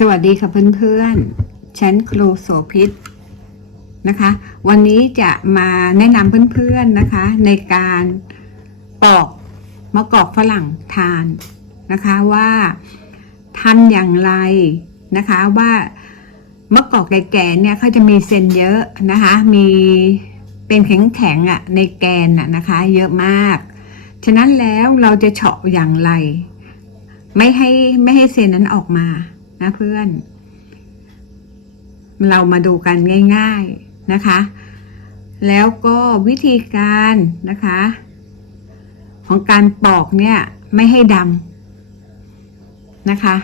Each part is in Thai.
สวัสดีค่ะเพื่อนๆฉันครูโสพิษนะคะ วันนี้จะมาแนะนำเพื่อนๆนะคะ ในการปอกมะกอกฝรั่งทานนะคะว่าทำอย่างไรนะคะว่ามะกอกแก่ๆเนี่ยเขาจะมีเซนเยอะนะคะ มีเป็นแข็งๆอะในแกนอะนะคะ เยอะมาก ฉะนั้นแล้วเราจะเฉาะอย่างไร ไม่ให้ไม่ให้เซนนั้นออกมา นะเพื่อน เรามาดูกันง่าย ๆนะคะ แล้วก็วิธีการนะคะ ของการปอกเนี่ยไม่ให้ดำนะคะ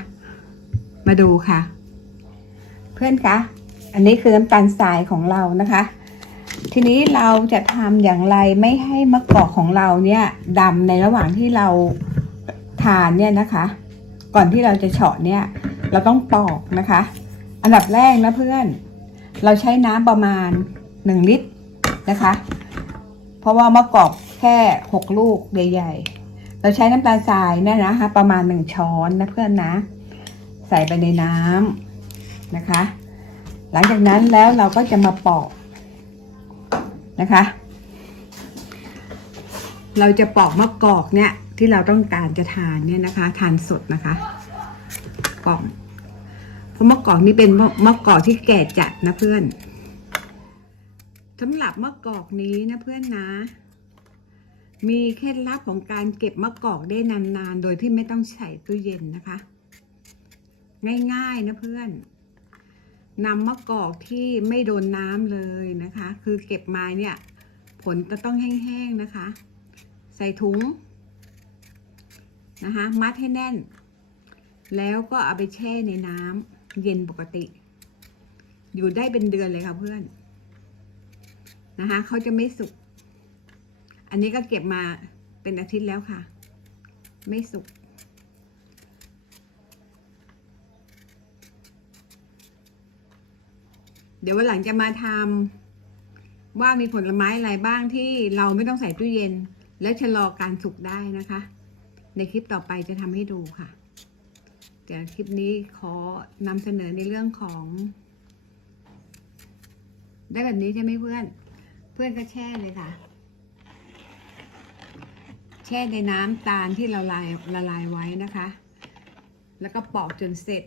มาดูค่ะ เพื่อนคะอันนี้คือน้ำตาลทรายของเรานะคะ ทีนี้เราจะทำอย่างไรไม่ให้มะกอกของเราเนี่ยดำในระหว่างที่เราทานเนี่ยนะคะ ก่อนที่เราจะเฉาะเนี่ย เราต้องปอกนะคะ อันดับแรกนะเพื่อน เราใช้น้ำประมาณ 1 ลิตรนะคะ เพราะว่ามะกอกแค่ 6 ลูกใหญ่ๆเราใช้น้ำตาลทรายเนี่ยนะคะประมาณ 1 ช้อนนะเพื่อนนะ ใส่ไปในน้ำนะคะ หลังจากนั้นแล้วเราก็จะมาปอกนะคะ เราจะปอกมะกอกเนี่ยที่เราต้องการจะทานเนี่ยนะคะ ทานสดนะคะปอก เพราะมะกอกนี่เป็นมะมะกอกที่แก่จัดนะเพื่อนสำหรับมะกอกนี้นะเพื่อนนะ มีเคล็ดลับของการเก็บมะกอกได้นานๆ โดยที่ไม่ต้องใส่ตู้เย็นนะคะ ง่ายๆนะเพื่อนนำมะกอกที่ไม่โดนน้ำเลยนะคะ คือเก็บมาเนี่ย ผลจะต้องแห้งๆนะคะ ใส่ถุงนะคะ มัดให้แน่น แล้วก็เอาไปแช่ในน้ำ เย็นปกติ อยู่ได้เป็นเดือนเลยค่ะเพื่อน นะคะเขาจะไม่สุก อันนี้ก็เก็บมาเป็นอาทิตย์แล้วค่ะ ไม่สุกเดี๋ยววันหลังจะมาทำว่ามีผลไม้อะไรบ้างที่เราไม่ต้องใส่ตู้เย็น และชะลอการสุกได้นะคะ ในคลิปต่อไปจะทำให้ดูค่ะ ดี๋ยวคลิปนี้ขอนำเสนอในเรื่องของ ได้แบบนี้ใช่ไหมเพื่อน เพื่อนก็แช่เลยค่ะ แช่ในน้ำตาลที่ละลายละลายไว้นะคะ แล้วก็ปอกจนเสร็จ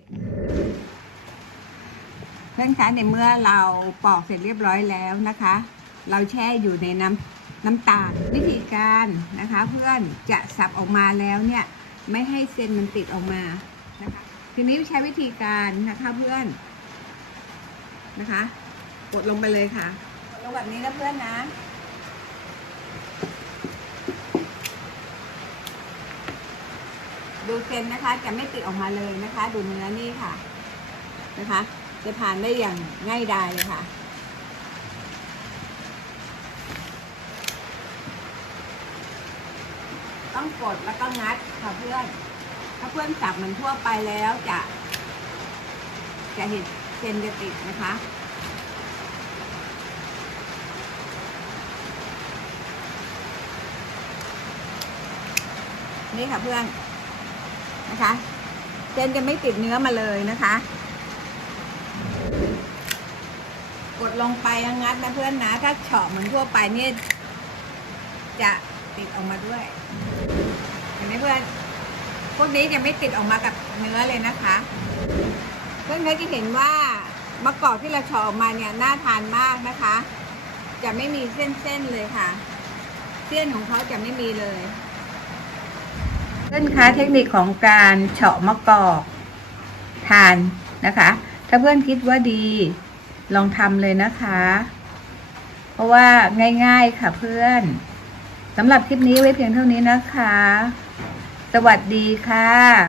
เพื่อนคะในเมื่อเราปอกเสร็จเรียบร้อยแล้วนะคะ เราแช่อยู่ในน้ำน้ำตาลวิธีการนะคะ เพื่อนจะสับออกมาแล้วเนี่ย ไม่ให้เส้นมันติดออกมา ทีนี้ใช้วิธีการนะคะเพื่อนนะคะ กดลงไปเลยค่ะกดลงแบบนี้นะเพื่อนนะดูเส้นนะคะจะไม่ติดออกมาเลยนะคะ ดูเนื้อนี่ค่ะนะคะ จะทานได้อย่างง่ายดายเลยค่ะ ต้องกดแล้วก็งัดค่ะเพื่อน ถ้าเพื่อนจับเหมือนทั่วไปแล้วจะ จะเห็นเส้นจะติดนะคะนี่ค่ะเพื่อนนะคะเส้นจะไม่ติดเนื้อมาเลยนะคะ กดลงไปงัดนะเพื่อนนะ ถ้าเฉาะเหมือนทั่วไปนี่จะติดออกมาด้วย เห็นไหมเพื่อน พวกนี้จะไม่ติดออกมากับเนื้อเลยนะคะเพื่อนๆจะเห็นว่ามะกอกที่เราเฉาะออกมาเนี่ยน่าทานมากนะคะ จะไม่มีเส้นๆเลยค่ะ เส้นของเขาจะไม่มีเลยเพื่อนคะเทคนิคของการเฉาะมะกอกทานนะคะ ถ้าเพื่อนคิดว่าดีลองทำเลยนะคะ เพราะว่าง่ายๆค่ะเพื่อนสำหรับคลิปนี้ไว้เพียงเท่านี้นะคะ สวัสดีค่ะ